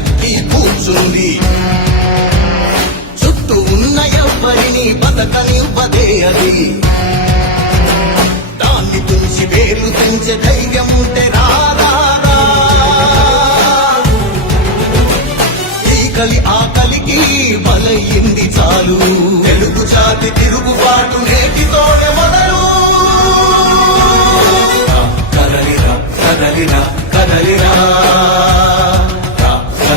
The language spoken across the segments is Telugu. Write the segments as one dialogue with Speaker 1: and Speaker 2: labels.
Speaker 1: ఎక్కి కూర్చుంది. చుట్టూ ఉన్న ఎవ్వరిని బతకనివ్వదే అది. దాన్ని తుంచి వేలు పెంచే ధైర్యం ఉంటే రారా రా, ఈ కలి ఆకలికి బలయింది చాలు. తెలుగు జాతి తిరుగుబాటు నేటితోనే మొదలు. కదలిరా కదలిరా కదలిరా.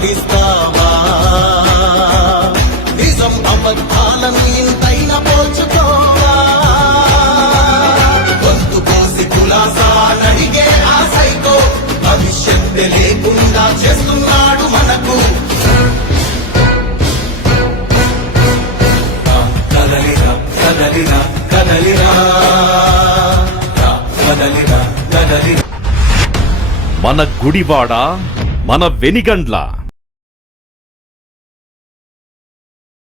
Speaker 1: తలనాడిస్తావా నిజం అబద్ధాలను ఇంతైన పోల్చుకోవా? గొంతు కోసి కులాసా నడిగే ఆ సైకో భవిష్యత్తు లేకుండా చేస్తున్నాడు మనకు. కదలిరా కదలిరా కదలిరా కదలిరా కదలిరా మన గుడివాడ మన వెనిగండ్ల.